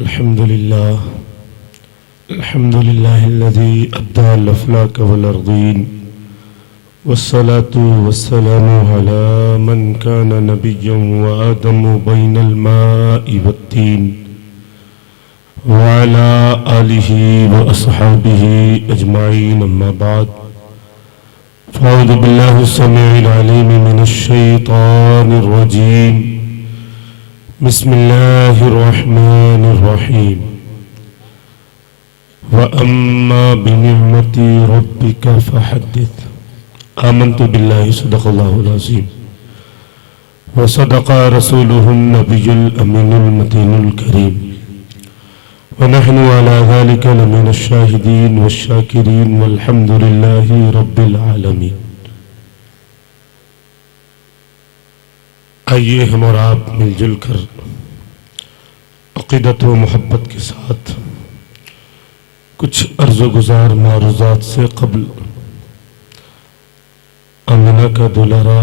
الحمد لله الذي أبدى الأفلاك والأرضين، والصلاة والسلام على من كان نبيا وآدم بين الماء والتين، وعلى آله وأصحابه أجمعين. أما بعد، فأعوذ بالله السميع العليم من الشيطان الرجيم. بسم الله الرحمن الرحيم. وأما بنعمة ربك فحدث. آمنت بالله صدق الله العظيم وصدق رسوله النبي الأمين المتين الكريم، ونحن على ذلك لمن الشاهدين والشاكرين، والحمد لله رب العالمين. آئیے ہم اور آپ مل جل کر عقیدت و محبت کے ساتھ کچھ عرض و گزار معروضات سے قبل آمنہ کا دولارا،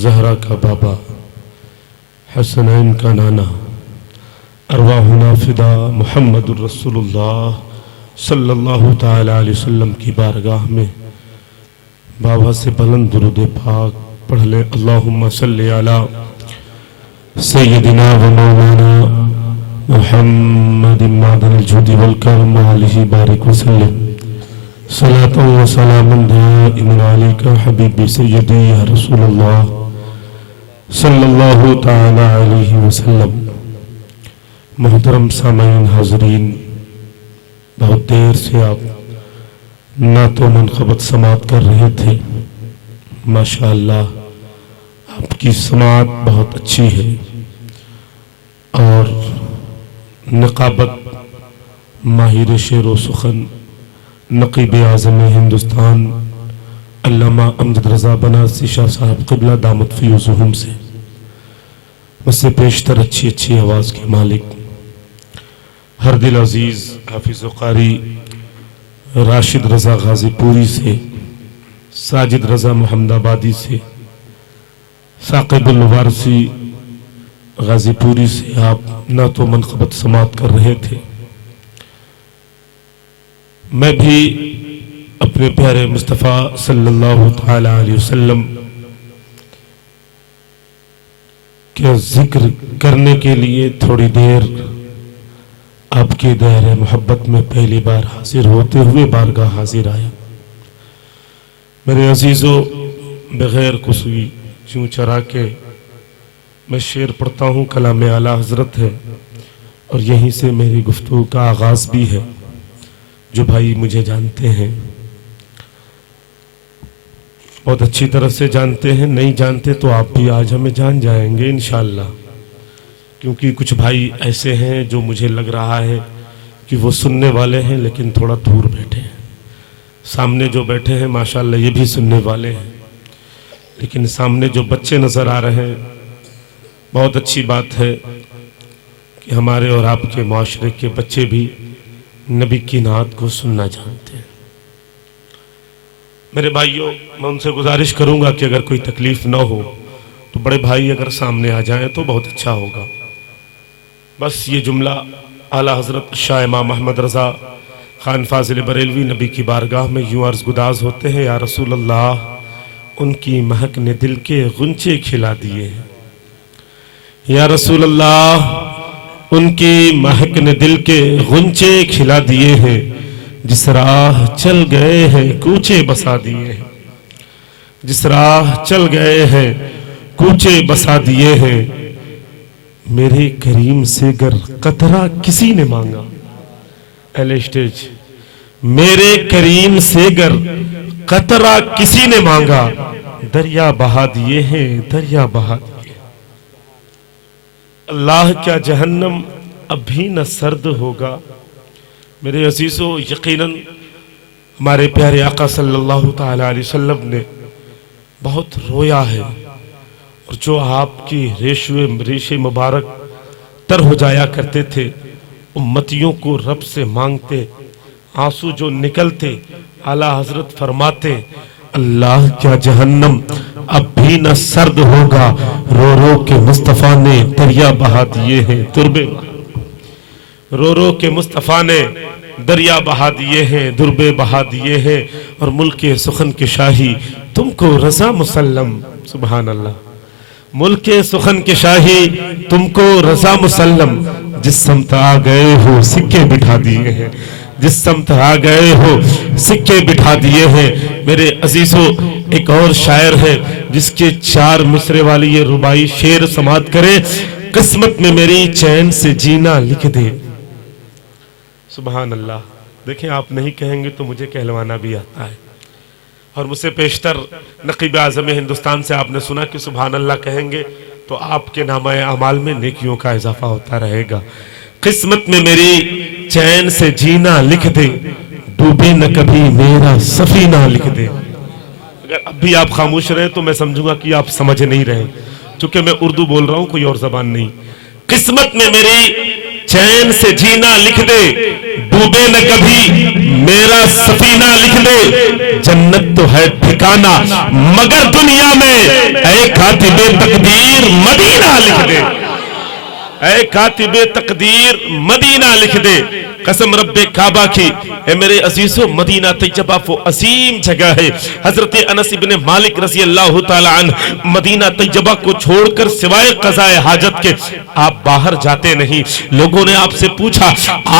زہرا کا بابا، حسنین کا نانا، ارواحنا فدا محمد الرسول اللہ صلی اللہ تعالی علیہ وسلم کی بارگاہ میں بابا سے بلند درود پاک پڑھ لیں. اللہم صلی علی سیدنا و مولانا محمد معدن الجود والکرم علیہ بارک وسلم. صلاة و سلام دائم علیکہ حبیبی سیدی یا رسول اللہ صلی اللہ تعالی علیہ وسلم. محترم سامعین حاضرین، بہت دیر سے آپ نعت و منقبت سماعت کر رہے تھے. ماشاءاللہ آپ کی سماعت بہت اچھی ہے، اور نقابت ماہر شعر و سخن نقیب اعظم ہندوستان علامہ امجد رضا بنارسی شاہ صاحب قبلہ دامت فیوزہم سے مجھ سے پیشتر اچھی آواز کے مالک ہر دل عزیز حافظ و قاری راشد رضا غازی پوری سے، ساجد رضا محمد آبادی سے، ثاقب الوارسی غازی پوری سے آپ نعت و منقبت سماعت کر رہے تھے. میں بھی اپنے پیارے مصطفیٰ صلی اللہ تعالی علیہ وسلم کے ذکر کرنے کے لیے تھوڑی دیر آپ کے دائرہ محبت میں پہلی بار حاضر ہوتے ہوئے بارگاہ حاضر آیا. میرے عزیزو، بغیر کسوئی چوں چرا کے میں شعر پڑھتا ہوں. کلام اعلیٰ حضرت ہے، اور یہیں سے میری گفتگو کا آغاز بھی ہے. جو بھائی مجھے جانتے ہیں بہت اچھی طرح سے جانتے ہیں، نہیں جانتے تو آپ بھی آج ہمیں جان جائیں گے انشاءاللہ. کیونکہ کچھ بھائی ایسے ہیں جو مجھے لگ رہا ہے کہ وہ سننے والے ہیں لیکن تھوڑا دور بیٹھے ہیں. سامنے جو بیٹھے ہیں ماشاءاللہ یہ بھی سننے والے ہیں، لیکن سامنے جو بچے نظر آ رہے ہیں، بہت اچھی بات ہے کہ ہمارے اور آپ کے معاشرے کے بچے بھی نبی کی نعت کو سننا جانتے ہیں. میرے بھائیوں، میں ان سے گزارش کروں گا کہ اگر کوئی تکلیف نہ ہو تو بڑے بھائی اگر سامنے آ جائیں تو بہت اچھا ہوگا. بس یہ جملہ اعلیٰ حضرت شاہ امام محمد رضا خان فاضل بریلوی نبی کی بارگاہ میں یوں عرض گداز ہوتے ہیں: یا رسول اللہ، ان کی مہک نے دل کے غنچے کھلا دیے ہیں. یا رسول اللہ، ان کی مہک نے دل کے غنچے کھلا دیے ہیں. جس راہ چل گئے ہیں کوچے بسا دیے ہیں. جس راہ چل گئے ہیں کوچے بسا دیے ہیں. میرے کریم سے گر قطرہ کسی نے مانگا. اہل اسٹیج، میرے کریم سے گر قطرہ کسی نے مانگا. دریا بہا دیے ہیں، دریا بہا دیے. اللہ کیا جہنم اب بھی نہ سرد ہوگا. میرے عزیزو، یقیناً ہمارے پیارے آقا صلی اللہ تعالی علیہ وسلم نے بہت رویا ہے، اور جو آپ کی ریشے مبارک تر ہو جایا کرتے تھے، امتیوں کو رب سے مانگتے، آنسو جو نکلتے، اعلیٰ حضرت فرماتے: اللہ کیا جہنم اب بھی نہ سرد ہوگا، رو رو کے مصطفیٰ نے دریا بہا دیے ہیں تربے. رو رو کے مصطفیٰ نے دریا بہا دیے ہیں، دربے بہا دیے ہیں، اور ملک سخن کی شاہی تم کو رضا مسلم. سبحان اللہ. ملک سخن کی شاہی تم کو رضا مسلم. جس سمت آ گئے ہو سکے بٹھا دیے ہیں، جس سمت آ گئے ہو سکے بٹھا دیے ہیں. میرے عزیزو، ایک اور شاعر ہے جس کے 4 مصرے والی یہ ربائی شعر سماعت کرے. قسمت میں میری چین سے جینا لکھ دے. سبحان اللہ. دیکھیں، آپ نہیں کہیں گے تو مجھے کہلوانا بھی آتا ہے، اور مجھ سے پیشتر نقیب اعظم ہندوستان سے آپ نے سنا کہ سبحان اللہ کہیں گے تو آپ کے نامہ اعمال میں نیکیوں کا اضافہ ہوتا رہے گا. قسمت میں میری چین سے جینا لکھ دے، ڈوبے نہ کبھی میرا سفینہ لکھ دے. اگر اب بھی آپ خاموش رہے تو میں سمجھوں گا کہ آپ سمجھ نہیں رہے، چونکہ میں اردو بول رہا ہوں، کوئی اور زبان نہیں. قسمت میں میری چین سے جینا لکھ دے، ڈوبے نہ کبھی میرا سفینہ لکھ دے. جنت تو ہے ٹھکانہ مگر دنیا میں، اے کاتب تقدیر مدینہ لکھ دے. اے کاتب تقدیر مدینہ لکھ دے. قسم رب کعبہ کی، اے میرے عزیزو، مدینہ طیبہ وہ عظیم جگہ ہے. حضرت انس ابن مالک رضی اللہ تعالی عنہ مدینہ طیبہ کو چھوڑ کر سوائے قضاء حاجت کے آپ باہر جاتے نہیں. لوگوں نے آپ سے پوچھا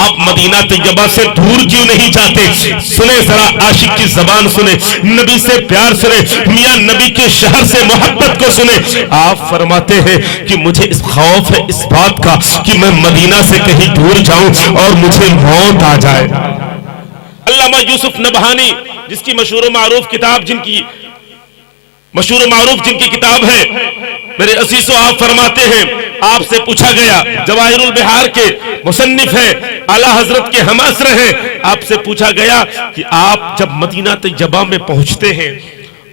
آپ مدینہ طیبہ سے دور کیوں نہیں جاتے؟ سنیں ذرا عاشق کی زبان سنیں، نبی سے پیار سنیں، میاں نبی کے شہر سے محبت کو سنیں. آپ فرماتے ہیں کہ مجھے اس خوف ہے اس بات کا کہ میں مدینہ سے کہیں دور جاؤں اور مجھے موت آ جائے. علامہ یوسف نبہانی، جس کی مشہور و معروف کتاب جن کی کتاب ہے، میرے عزیزو، آپ فرماتے ہیں آپ سے پوچھا گیا، جواہر البحار کے مصنف ہیں، اعلیٰ حضرت کے ہم عصر ہیں، آپ سے پوچھا گیا کہ آپ جب مدینہ طیبہ میں پہنچتے ہیں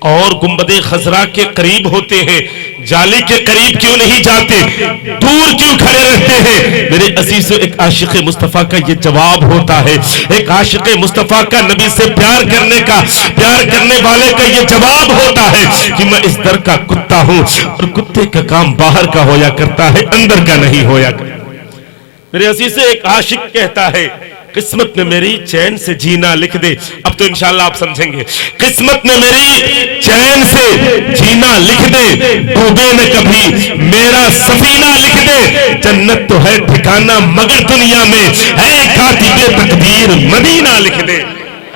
اور گنبد خضرا کے قریب ہوتے ہیں، جالی کے قریب کیوں نہیں جاتے؟ دور کیوں کھڑے رہتے ہیں؟ میرے عزیزو، ایک عاشق مصطفیٰ کا یہ جواب ہوتا ہے. ایک عاشق مصطفیٰ کا نبی سے پیار کرنے والے کا یہ جواب ہوتا ہے کہ میں اس در کا کتا ہوں، اور کتے کا کام باہر کا ہویا کرتا ہے، اندر کا نہیں ہویا کرتا. میرے عزیزو، ایک عاشق کہتا ہے قسمت میں میری چین سے جینا لکھ دے. اب تو انشاءاللہ آپ سمجھیں گے. قسمت میں میری چین سے جینا لکھ دے، ڈوبے نہ کبھی میرا سفینہ لکھ دے. جنت تو ہے ٹھکانہ مگر دنیا میں، اے کاتب تقدیر مدینہ لکھ دے.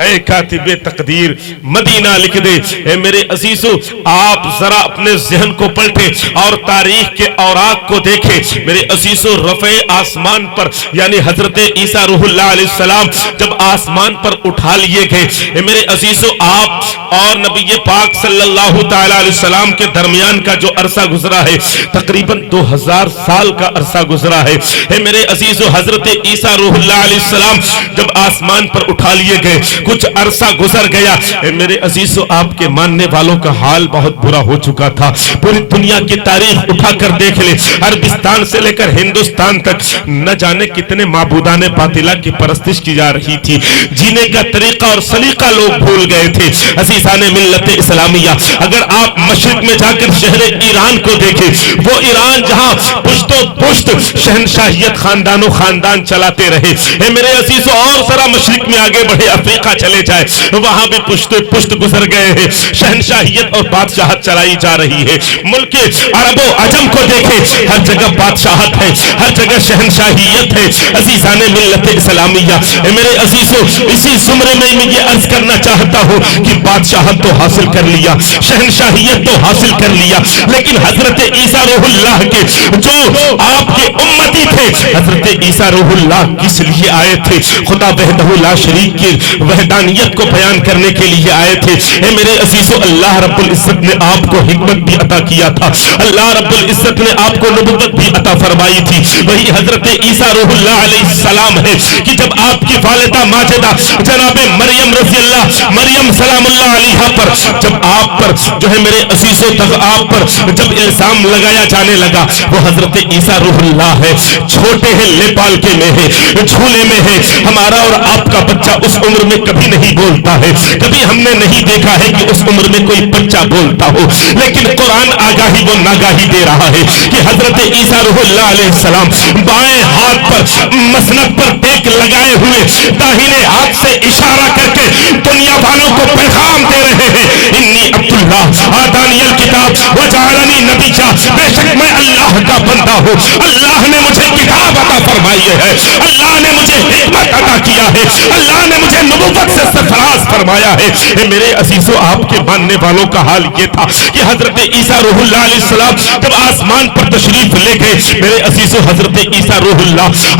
اے کاتب تقدیر مدینہ لکھ دے. اے میرے عزیزو، آپ ذرا اپنے ذہن کو پلٹیں اور تاریخ کے اوراق کو دیکھیں. میرے عزیزو، رفع آسمان پر یعنی حضرت عیسیٰ روح اللہ علیہ السلام جب آسمان پر اٹھا لیے گئے، اے میرے عزیزو، آپ اور نبی پاک صلی اللہ تعالی علیہ السلام کے درمیان کا جو عرصہ گزرا ہے تقریباً 2000 سال کا عرصہ گزرا ہے. اے میرے عزیزو، حضرت عیسیٰ روح اللہ علیہ السلام جب آسمان پر اٹھا لیے گئے، کچھ عرصہ گزر گیا. اے میرے عزیزو، آپ کے ماننے والوں کا حال بہت برا ہو چکا تھا. پوری دنیا کی تاریخ اٹھا کر دیکھ لیں، عربستان سے لے کر ہندوستان تک نہ جانے کتنے معبودان باطلہ کی پرستش کی جا رہی تھی. جینے کا طریقہ اور سلیقہ لوگ بھول گئے تھے. عزیزان ملت اسلامیہ، اگر آپ مشرق میں جا کر شہر ایران کو دیکھیں، وہ ایران جہاں پشت و پشت شہنشاہیت خاندان و خاندان چلاتے رہے، اے میرے عزیزو، اور ذرا مشرق میں آگے بڑھے، افریقہ چلے جائے، وہاں بھی پشت گزر گئے ہیں، شہنشاہیت اور بادشاہت چلائی جا رہی ہے. ملک عرب و عجم کو دیکھیں، ہر جگہ بادشاہت ہے، ہر جگہ شہنشاہیت ہے. عزیزان ملت اسلامیہ، اے میرے عزیزو، اسی زمرے میں میں یہ عرض کرنا چاہتا ہوں کہ بادشاہت تو حاصل کر لیا، شہنشاہیت تو حاصل کر لیا، لیکن حضرت عیسیٰ روح اللہ کے جو آپ کے امتی تھے، حضرت عیسیٰ روح اللہ کس لیے آئے تھے؟ خدا وحدہ لا شریک کی وحدانیت کو بیان کرنے کے لیے آئے تھے. اے میرے عزیزو، اللہ رب العزت نے آپ کو حکمت بھی عطا کیا تھا، اللہ رب العزت نے آپ کو نبوت بھی عطا فرمائی تھی. وہی حضرت عیسیٰ روح اللہ علیہ السلام ہے کہ جب آپ کی والدہ ماجدہ جناب مریم رضی اللہ، مریم سلام اللہ علیہا پر جب آپ پر جو ہے میرے عزیزو تک آپ پر جب الزام لگایا جانے لگا، وہ حضرت عیسیٰ روح اللہ ہے، چھوٹے ہیں، لے پالکے میں ہے، جھولے میں ہے. ہمارا اور آپ کا بچہ اس عمر میں کبھی نہیں بولتا ہے، کبھی ہم نے نہیں دیکھا ہے کہ اس عمر میں کوئی بچہ بولتا ہو، لیکن قرآن آگاہی و ناگاہی دے رہا ہے کہ حضرت عیسیٰ روح اللہ علیہ السلام بائیں ہاتھ پر مسند پر ٹیک لگائے ہوئے داہنے ہاتھ سے اشارہ کر کے دنیا والوں کو پیغام دے رہے ہیں، انی عبداللہ آتانی الکتاب وجعلنی نبیا، بے شک میں اللہ کا بندہ ہوں، اللہ نے مجھے کتاب عطا فرمائی ہے، اللہ نے مجھے حکمت عطا کیا ہے، اللہ نے مجھے نبوت سے سرفراز فرمایا ہے۔ اے میرے عزیزو، آپ کے ماننے والوں کا حال یہ تھا کہ حضرت عیسیٰ روح اللہ علیہ السلام جب آسمان پر تشریف لے گئے، میرے عزیزو حضرت عیسیٰ روح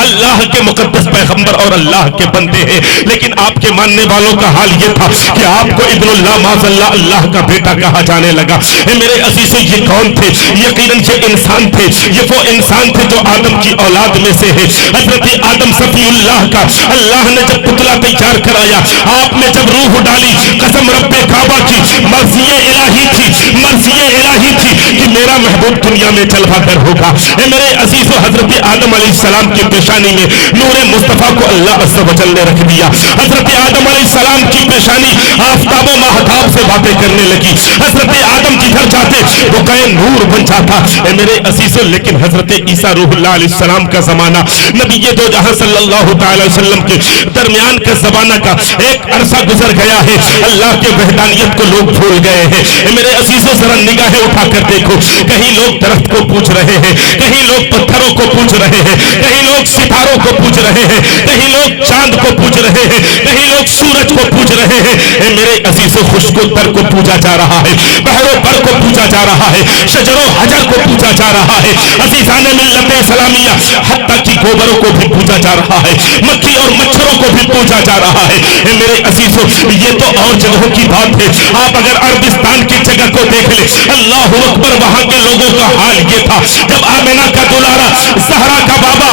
اللہ کے مقدس پیغمبر اور اللہ کے بندے ہیں، لیکن آپ کے ماننے والوں کا حال یہ تھا کہ آپ کو ابن اللہ معاذ اللہ کا بیٹا کہا جانے لگا۔ اے میرے عزیزو، یہ کون تھے؟ یقیناً یہ انسان تھے، یہ وہ انسان تھے جو آدم کی اولاد میں سے ہے۔ حضرت آدم صفی اللہ کا اللہ نے جب پتلا تیار کرایا، آپ نے جب روح ڈالی، قسم رب کعبہ کی مرضی الہی تھی کہ میرا محبوب دنیا میں جلوہ گر ہوگا۔ اے میرے عزیزو، حضرت آدم علیہ السلام کی پیشانی میں نور مصطفیٰ کو اللہ عز و جل نے رکھ دیا۔ حضرت آدم علیہ السلام کی پیشانی آفتاب و ماہتاب سے باتیں کرنے لگی، حضرت آدم جدھر جاتے وہ کہیں نور بن جاتا۔ اے میرے عزیزو، لیکن حضرت عیسیٰ روح اللہ علیہ السلام کا زمانہ نبی دو جہاں صلی اللہ تعالی وسلم کے درمیان کا زمانہ کا ایک عرصہ گزر گیا ہے، اللہ کے وحدانیت کو لوگ بھول گئے ہیں۔ اے میرے عزیزو، ذرا نگاہیں اٹھا کر دیکھو، کہیں لوگ درخت کو پوچھ رہے ہیں، کہیں لوگ پتھروں کو پوچھ رہے ہیں، کہیں لوگ ستاروں کو پوچھ رہے ہیں، کہیں لوگ چاند کو پوچھ رہے ہیں، کہیں لوگ سورج کو پوچھ رہے ہیں۔ اے میرے عزیزو، خشک و تر کو پوجا جا رہا ہے، بحر و بر کو پوجا جا رہا ہے، شجر و حجر کو پوجا جا رہا ہے، عزیزان ملت اسلامیہ حتیٰ کہ گوبروں کو بھی پوجا جا رہا ہے، مکھی اور مچھروں کو بھی پوجا جا رہا ہے۔ اے میرے عزیزو، یہ تو اور جگہوں کی بات ہے، آپ اگر عربستان کی جگہ کو دیکھ لیں، اللہ اکبر، وہاں کے لوگوں کا حال یہ تھا جب آمنہ کا دلارا، زہرا کا بابا،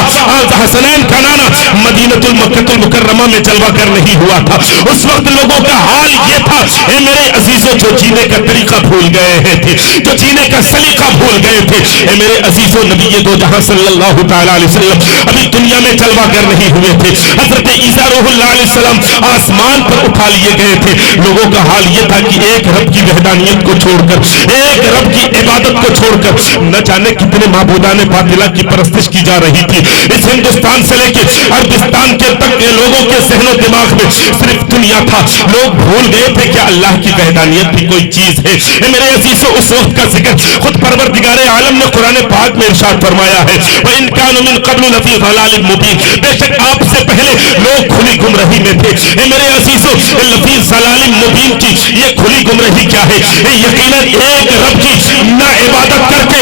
حسنین کا نانا مدینۃ المکرمہ میں جلوہ گر نہیں ہوا تھا، اس وقت لوگوں کا حال یہ تھا۔ اے میرے عزیزو، جو جینے کا طریقہ بھول گئے تھے، جو جینے کا سلیقہ بھول گئے تھے، اے میرے عزیزو، نبی دو جہاں صلی اللہ تعالی علیہ وسلم ابھی دنیا میں جلوہ گر نہیں ہوئے تھے، حضرت عیسیٰ روح اللہ علیہ السلام آسمان پر اٹھا لیے گئے تھے۔ لوگوں کا حال یہ تھا کہ ایک رب کی وحدانیت کو چھوڑ کر، ایک رب کی عبادت کو چھوڑ کر نہ جانے کتنے معبودان باطلہ کی پرستش کی جا رہی تھی۔ اس ہندوستان سے لے کے عربستان کے تک کے لوگوں کے ذہن و دماغ میں صرف دنیا تھا، لوگ بھول گئے تھے کہ اللہ کی وحدانیت بھی کوئی چیز ہے۔ اے میرے عزیزو، اس وقت کا ذکر خود پروردگار عالم نے قرآن پاک میں ارشاد فرمایا ہے، وَإِن كَانُوا مِن قَبْلُ لَفِي ضَلَالٍ مُبِينٍ، بے شک آپ سے پہلے لوگ کھلی گمراہی میں تھے۔ اے میرے عزیزو، لفی ضلال مبین کی یہ کھلی گمراہی کیا ہے؟ یقیناً ایک رب کی نہ عبادت کر کے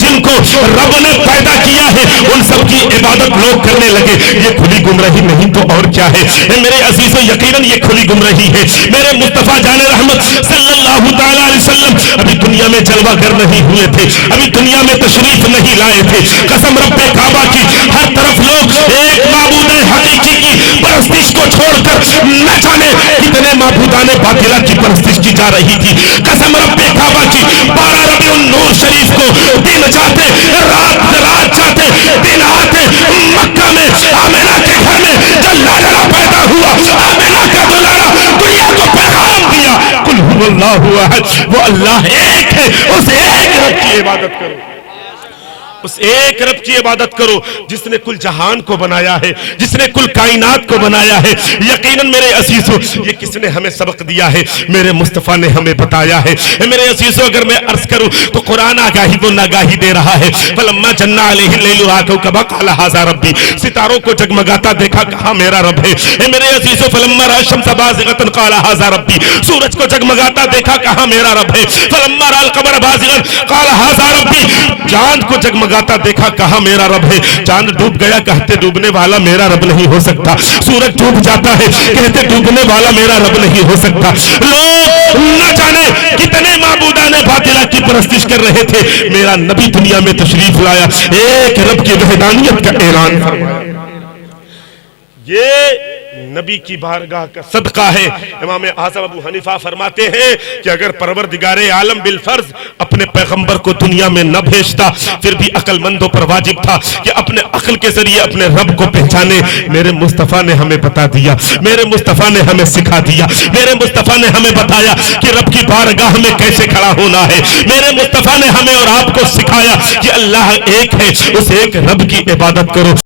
جن کو رب نے پیدا کیا ہے ان سب کی عبادت لوگ کرنے لگے، یہ کھلی گمراہی نہیں تو اور کیا ہے؟ اے میرے عزیزو، یقیناً یہ کھلی گمراہی ہے۔ میرے مصطفیٰ جان رحمت صلی اللہ تعالی علیہ وسلم ابھی دنیا میں جلوہ گر نہیں ہوئے تھے، ابھی دنیا میں تشریف نہیں لائے تھے۔ قسم رب کعبہ کی، ہر طرف لوگ ایک معبود حقیقی کی پرستش کو چھوڑ کر نہ جانے کتنے معبودان باطلہ کی پرستش کی جا رہی تھی۔ قسم رب کعبہ کی، 12 ربیع النور شریف کو دن جاتے، رات جاتے، دن آتے، مکہ میں آمنہ کے گھر میں جب لاڈلا پیدا ہوا، آمنہ کا دلارا دنیا کو پیغام دیا، قل هو اللہ احد، وہ اللہ ایک ہے، اس ایک رب کی عبادت کرو، اس ایک رب کی عبادت کرو جس نے کل جہان کو بنایا ہے، جس نے کل کائنات کو بنایا ہے۔ یقیناً میرے عزیزو، یہ کس نے ہمیں سبق دیا ہے؟ میرے مصطفیٰ نے ہمیں بتایا ہے۔ میرے عزیزو، اگر میں عرض کروں تو قرآن آگاہی و ناگاہی دے رہا ہے۔ فَلَمَّا جَنَّ عَلَيْهِ اللَّيْلُ رَأَى كَوْكَبًا قَالَ هَذَا رَبِّي، ستاروں کو جگمگاتا دیکھا، کہا میرا رب ہے۔ میرے عزیزو، فَلَمَّا رَأَى الشَّمْسَ بَازِغَةً قَالَ هَذَا رَبِّي، سورج کو جگمگاتا دیکھا، کہا میرا رب ہے۔ فَلَمَّا رَأَى الْقَمَرَ بَازِغًا قَالَ هَذَا رَبِّي، چاند کو جگمگاتا دیکھا، کہا میرا رب ہے۔ چاند ڈوب گیا، کہتے ڈوبنے والا میرا رب نہیں ہو سکتا۔ سورج ڈوب جاتا ہے، کہتے ڈوبنے والا میرا رب نہیں ہو سکتا۔ لوگ نہ جانے کتنے معبودان باطلہ کی پرستش کر رہے تھے، میرا نبی دنیا میں تشریف لایا، ایک رب کی وحدانیت کا اعلان فرمایا۔ یہ نبی کی بارگاہ کا صدقہ ہے۔ امام اعظم ابو حنیفہ فرماتے ہیں کہ اگر پروردگار عالم بالفرض اپنے پیغمبر کو دنیا میں نہ بھیجتا پھر بھی عقل مندوں پر واجب تھا کہ اپنے عقل کے ذریعے اپنے رب کو پہچانے۔ میرے مصطفیٰ نے ہمیں بتا دیا، میرے مصطفیٰ نے ہمیں سکھا دیا، میرے مصطفیٰ نے ہمیں بتایا کہ رب کی بارگاہ میں کیسے کھڑا ہونا ہے۔ میرے مصطفیٰ نے ہمیں اور آپ کو سکھایا کہ اللہ ایک ہے، اس ایک رب کی عبادت کرو۔